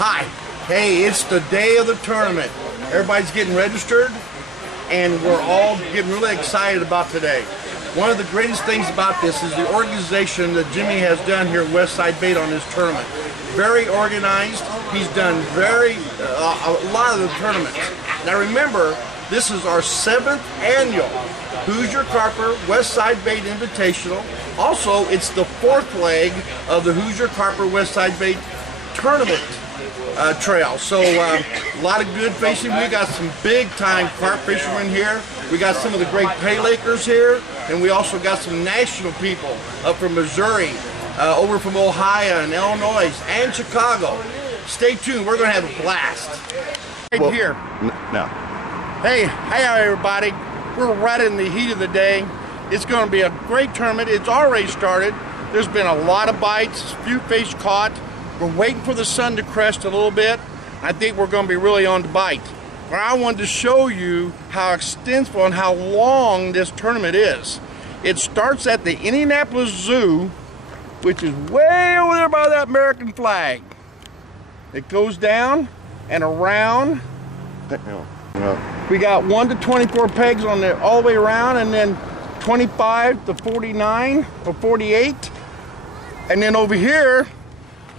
Hi. Hey, it's the day of the tournament. Everybody's getting registered, and we're all getting really excited about today. One of the greatest things about this is the organization that Jimmy has done here at Westside Bait on this tournament. Very organized. He's done a lot of the tournaments. Now remember, this is our 7th annual Who's Your Carper Westside Bait Invitational. Also, it's the 4th leg of the Who's Your Carper Westside Bait Tournament trail. So a lot of good fishing. We got some big time carp fishermen here. We got some of the great pay lakers here, and we also got some national people up from Missouri, over from Ohio and Illinois and Chicago. Stay tuned. We're going to have a blast. Right here. No. Hey everybody. We're right in the heat of the day. It's going to be a great tournament. It's already started. There's been a lot of bites, few fish caught. We're waiting for the sun to crest a little bit. I think we're going to be really on the bite. But I wanted to show you how extensive and how long this tournament is. It starts at the Indianapolis Zoo, which is way over there by that American flag. It goes down and around. We got 1 to 24 pegs on there all the way around, and then 25 to 49 or 48. And then over here,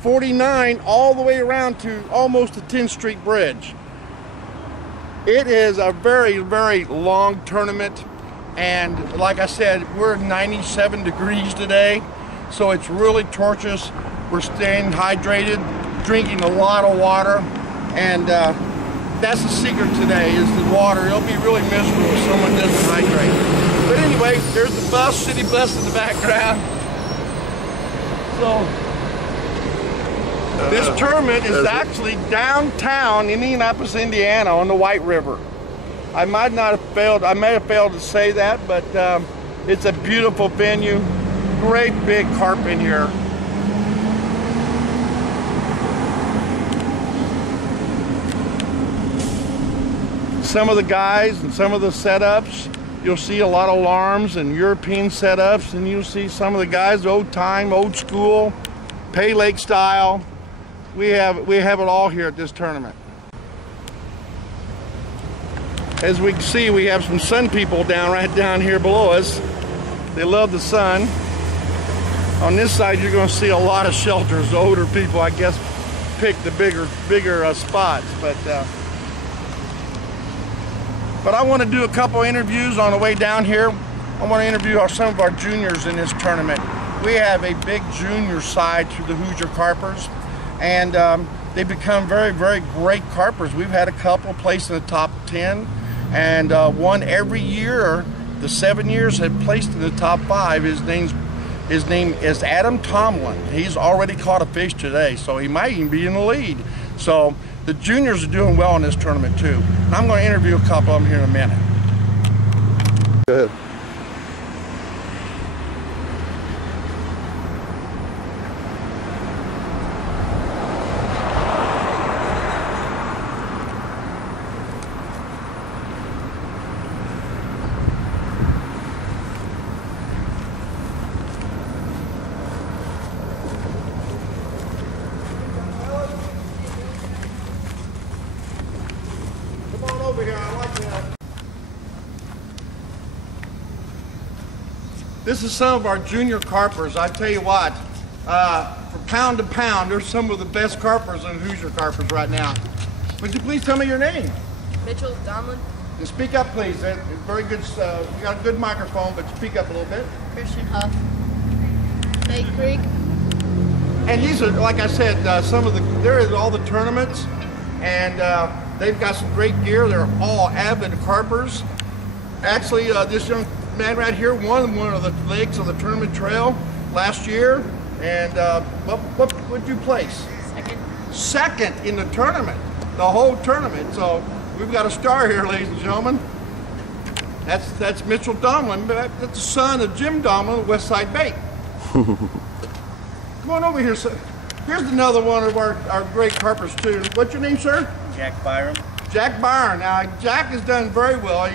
49 all the way around to almost the 10th Street Bridge. It is a very, very long tournament, and like I said, we're 97 degrees today, so it's really torturous. We're staying hydrated, drinking a lot of water, and that's the secret today, is the water. It'll be really miserable if someone doesn't hydrate. But anyway, there's the bus, city bus in the background. So this tournament is actually downtown Indianapolis, Indiana, on the White River. I may have failed to say that, but it's a beautiful venue. Great big carp in here. Some of the guys and some of the setups, you'll see a lot of alarms and European setups, and you'll see some of the guys old time, old school, pay lake style. We have it all here at this tournament. As we can see, we have some sun people right down here below us. They love the sun. On this side, you're going to see a lot of shelters. The older people, I guess, pick the bigger spots. But I want to do a couple interviews on the way down here. I want to interview some of our juniors in this tournament. We have a big junior side to the Who's Your Carpers, and they've become very, very great carpers. We've had a couple placed in the top 10, and one every year. The 7 years have placed in the top 5. His name is Adam Tomlin. He's already caught a fish today, so he might even be in the lead. So the juniors are doing well in this tournament too. And I'm going to interview a couple of them here in a minute. Go ahead. This is some of our junior carpers. I tell you what, for pound to pound, they're some of the best carpers in Who's Your Carpers right now. Would you please tell me your name? Mitchell Donlin. And speak up, please. Very good. You got a good microphone, but speak up a little bit. Christian Huff. Lake Creek. And these are, like I said, there is all the tournaments, and they've got some great gear. They're all avid carpers. Actually, this young man right here won one of the legs of the tournament trail last year, and what would you place? Second in the tournament, the whole tournament. So we've got a star here, ladies and gentlemen. That's Mitchell Domlin. That's the son of Jim Domlin of Westside Bait. Come on over here, sir. Here's another one of our great carpers too. What's your name, sir? Jack Byram. Jack Byron. Now Jack has done very well.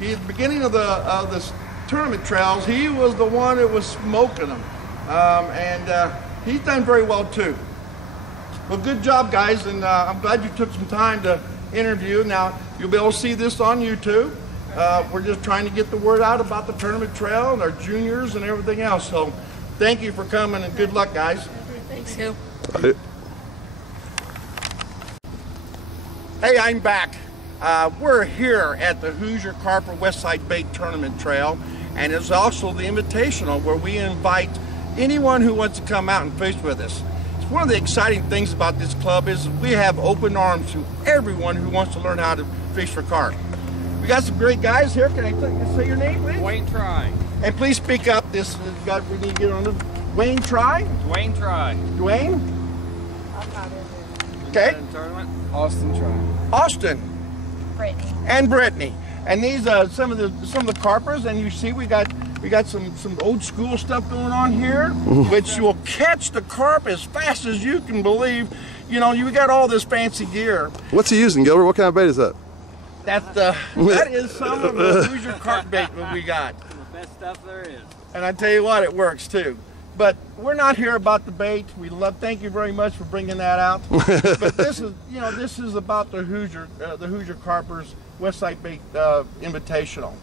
He at the beginning of the tournament trails, he was the one that was smoking them, and he's done very well too. Well, good job, guys, and I'm glad you took some time to interview. Now, you'll be able to see this on YouTube. We're just trying to get the word out about the tournament trail and our juniors and everything else. So, thank you for coming, and good luck, guys. Thanks, you. Hey, I'm back. We're here at the Hoosier Carp Westside Bait Tournament Trail, and it's also the Invitational, where we invite anyone who wants to come out and fish with us. It's one of the exciting things about this club is we have open arms to everyone who wants to learn how to fish for carp. We got some great guys here. Can I say your name, please? Wayne Try. And please speak up. We need to get on the Wayne Try. Wayne Try. Dwayne. Okay. Tournament. Austin Try. Austin. Brittany. And Brittany. And these some of the carpers, and you see we got some old school stuff going on here, which will catch the carp as fast as you can believe. You know, you got all this fancy gear. What's he using, Gilbert? What kind of bait is that? That is some of the Hoosier carp bait that we got. The best stuff there is. And I tell you what, it works too. But we're not here about the bait. Thank you very much for bringing that out. But this is about the Hoosier Carpers Westside Bait Invitational.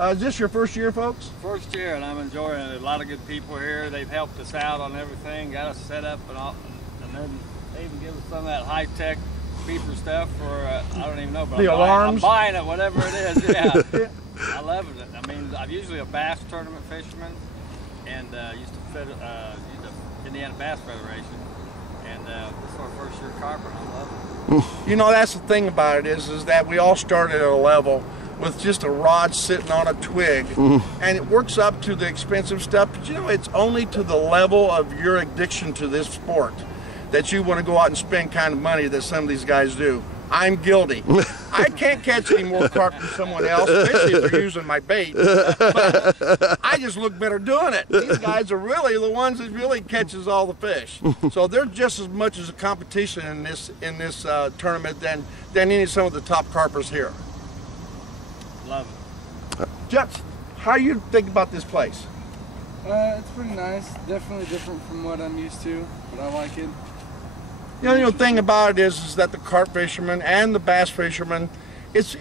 Is this your first year, folks? First year, and I'm enjoying it. A lot of good people here. They've helped us out on everything, got us set up and all, and then they even give us some of that high-tech beeper stuff for I don't even know, but I'm buying it, whatever it is. Yeah, I love it. I mean, I'm usually a bass tournament fisherman, and used to the Indiana Bass Federation, and this is our first year carping. I love it. You know, that's the thing about it is that we all started at a level with just a rod sitting on a twig, and it works up to the expensive stuff, but you know, it's only to the level of your addiction to this sport that you want to go out and spend kind of money that some of these guys do. I'm guilty. I can't catch any more carp than someone else, especially if they're using my bait. But I just look better doing it. These guys are really the ones that really catches all the fish. So they're just as much as a competition in this tournament than some of the top carpers here. Love it. Jets, how do you think about this place? It's pretty nice. Definitely different from what I'm used to, but I like it. You know, the thing about it is that the carp fishermen and the bass fishermen, it's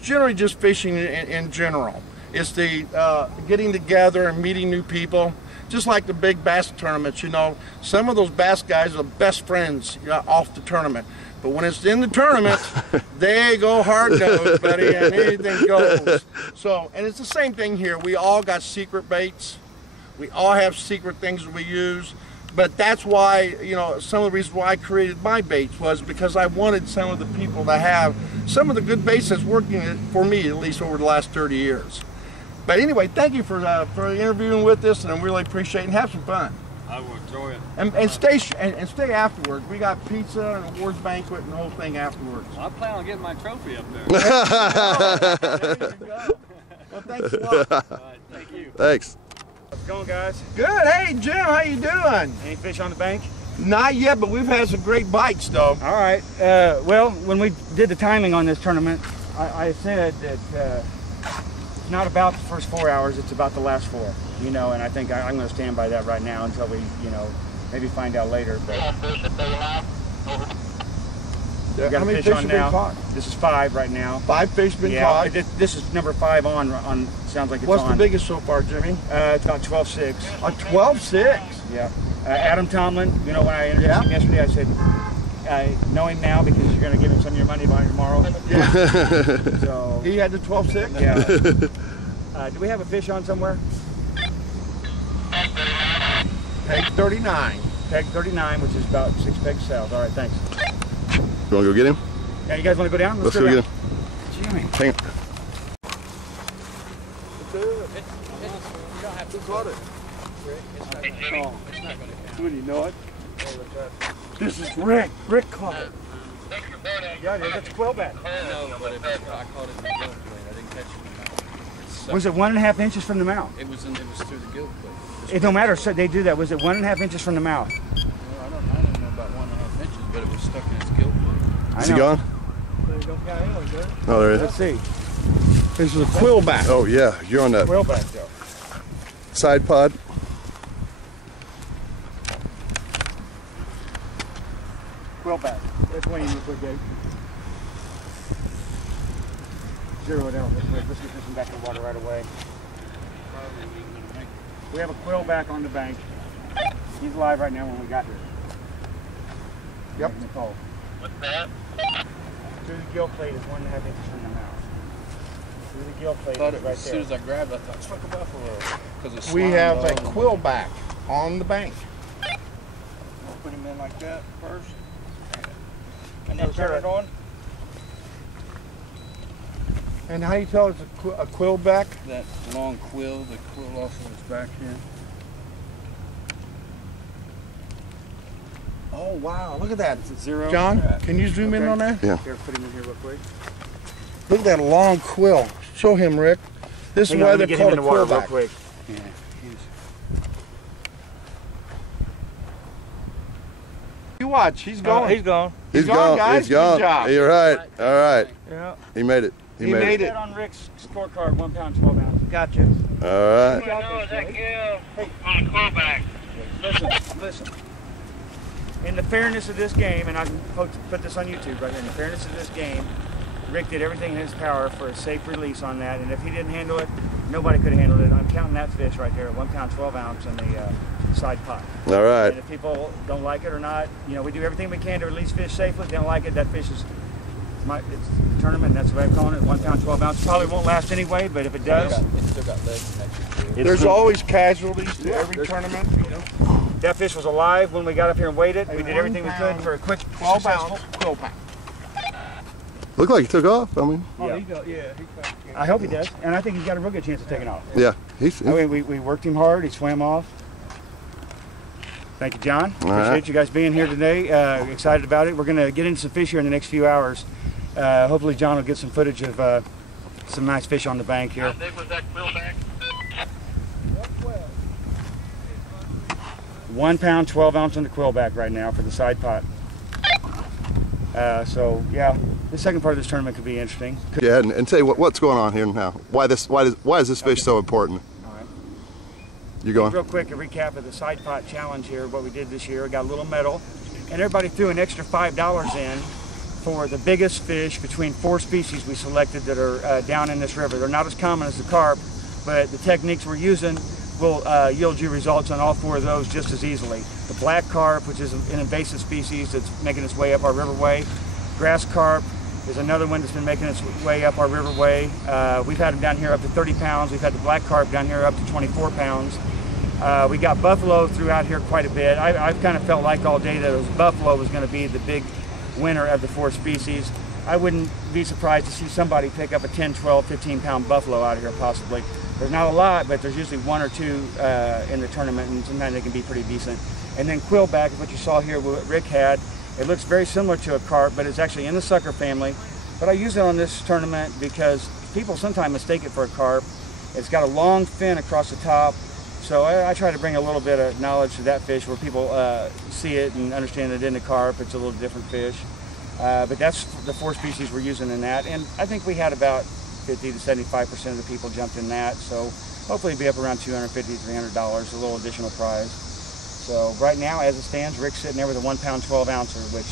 generally just fishing in general. It's the getting together and meeting new people, just like the big bass tournaments. You know, some of those bass guys are best friends off the tournament, but when it's in the tournament, they go hard-nosed, buddy, and anything goes. So, and it's the same thing here. We all got secret baits. We all have secret things that we use. But that's why, you know, some of the reasons why I created my baits was because I wanted some of the people to have some of the good baits that's working for me, at least over the last 30 years. But anyway, thank you for interviewing with us, and I really appreciate it, and have some fun. I will enjoy it. And stay afterwards. We got pizza and awards banquet and the whole thing afterwards. I plan on getting my trophy up there. There you go. Well, thanks a lot. All right, thank you. Thanks. How's it going, guys? Good. Hey, Jim, how you doing? Any fish on the bank? Not yet, but we've had some great bites, though. All right. Well, when we did the timing on this tournament, I said that it's not about the first 4 hours, it's about the last 4. You know, and I think I'm going to stand by that right now until we, you know, maybe find out later. But we got how a many fish fish on have been now. caught? This is 5 right now. 5 fish been Yeah, caught. this is number 5 on. Sounds like it's What's on. the biggest so far, Jimmy? It's about 12.6. A 12.6. Yeah. Adam Tomlin, you know, when I interviewed him yesterday, I said, know him now because you're going to give him some of your money by tomorrow. Yeah. So, He had the 12.6? yeah. Do we have a fish on somewhere? Peg 39. Peg 39, which is about 6 pegs south. All right, thanks. You want to go get him? Yeah, you guys want to go down? Let's go get him. Jimmy. Hang on. Who caught it? Would you know it? This is Rick. Rick caught it. Yeah, it is. That's a quillback. No, but I caught it in the gill plate. I didn't catch it in the mouth. Was it 1.5 inches from the mouth? It was through the gill plate. It don't matter. So they do that. Was it 1.5 inches from the mouth? Well, I don't know about 1.5 inches, but it was stuck in its gill plate. Is he gone? Oh, there he is. Let's see. This is a quillback. Oh, yeah. You're on that Quillback, though. side pod. quill back. Let's weigh him real quick, Dave. Zero it out real quick. Let's get this one back in the water right away. We have a quill back on the bank. He's alive right now when we got here. Yep. Nicole. What's that? Through the gill plate is 1.5 inches from the mouth. Through the gill plate Thought is it, right as there. soon as I grabbed it, I thought, it's like a buffalo. Because it's We have a slimed on. quill back on the bank. We'll put him in like that first. And No, then turn sir. it on. And how you tell it's a quill back? That long quill, the quill off of his back here. Oh wow, look at that. It's at zero. John, can you zoom in Okay. on that? Yeah. Here, put him in here real quick. Look at that long quill. Show him, Rick. This is Hang on, why let me they're get him called in a the water quill real back. quick. You watch, he's going. He's gone. He's gone, guys. He's gone. Good job. You're right. All right. Yeah. He made it. He made it. Set on Rick's scorecard, 1 pound, 12 ounces. Gotcha. All right. Listen. In the fairness of this game, and I can put this on YouTube right here, in the fairness of this game, Rick did everything in his power for a safe release on that, and if he didn't handle it, nobody could have handled it. I'm counting that fish right there, 1 pound, 12 ounce in the side pot. All right. And if people don't like it or not, you know, we do everything we can to release fish safely. If they don't like it, that fish is, it's the tournament, that's what I'm calling it, 1 pound, 12 ounce. Probably won't last anyway, but if it does, It's still got legs connected to it. There's always casualties to every tournament. that fish was alive when we got up here and weighed it. We did everything we could for a quick 12 successful- ounce quill pack. Looked like he took off. I mean, Yeah. Yeah. I hope he does, and I think he's got a real good chance of taking off. yeah. He's. I mean, we worked him hard. He swam off. Thank you, John. All Appreciate right. you guys being here today. Excited about it. We're going to get into some fish here in the next few hours. Hopefully, John will get some footage of some nice fish on the bank here. How big was that quill back? 1 pound, 12 ounce on the quill back right now for the side pot. So yeah, the second part of this tournament could be interesting. Yeah, and tell you what's going on here now. Why is this fish so important? All right. You going? Real quick, a recap of the side pot challenge here, what we did this year. We got a little medal, and everybody threw an extra $5 in for the biggest fish between 4 species we selected that are down in this river. They're not as common as the carp, but the techniques we're using will yield you results on all 4 of those just as easily. The black carp, which is an invasive species that's making its way up our riverway. Grass carp is another one that's been making its way up our riverway. We've had them down here up to 30 pounds. We've had the black carp down here up to 24 pounds. We got buffalo throughout here quite a bit. I've kind of felt like all day that buffalo was going to be the big winner of the 4 species. I wouldn't be surprised to see somebody pick up a 10, 12, 15 pound buffalo out of here possibly. There's not a lot, but there's usually 1 or 2 in the tournament, and sometimes they can be pretty decent. And then quillback is what you saw here, what Rick had. It looks very similar to a carp, but it's actually in the sucker family. But I use it on this tournament because people sometimes mistake it for a carp. It's got a long fin across the top, so I try to bring a little bit of knowledge to that fish where people see it and understand that it isn't a carp, it's a little different fish. But that's the 4 species we're using in that, and I think we had about 50 to 75% of the people jumped in that, so hopefully it'll be up around $250 to $300, a little additional prize. So right now, as it stands, Rick's sitting there with a 1 pound, 12 ouncer, which,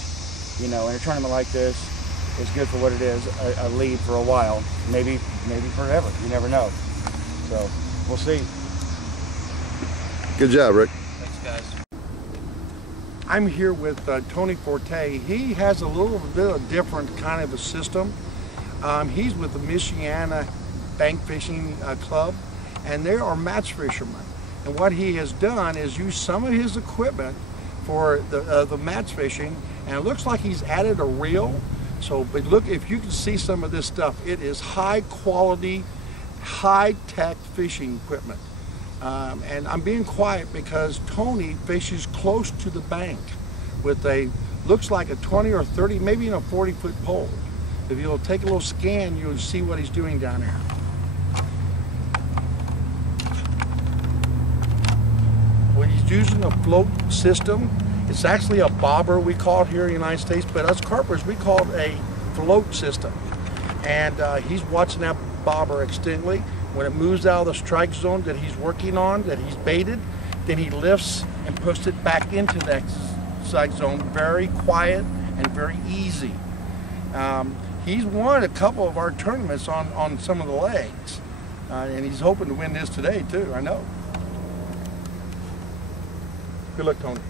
you know, in a tournament like this is good for what it is, a lead for a while, maybe forever, you never know. So we'll see. Good job, Rick. Thanks, guys. I'm here with Tony Forte. He has a little bit of different kind of a system. He's with the Michiana Bank Fishing Club, and they are match fishermen. And what he has done is use some of his equipment for the match fishing, and it looks like he's added a reel. So, but look, if you can see some of this stuff, it is high quality, high tech fishing equipment. And I'm being quiet because Tony fishes close to the bank with a, looks like a 20 or 30, maybe even a 40-foot pole. If you'll take a little scan, you'll see what he's doing down there. Well, he's using a float system. It's actually a bobber, we call it here in the United States, but us carpers, we call it a float system. And he's watching that bobber extensively. When it moves out of the strike zone that he's working on, that he's baited, then he lifts and puts it back into that strike zone very quiet and very easy. He's won a couple of our tournaments on some of the legs, and he's hoping to win this today too, I know. Good luck, Tony.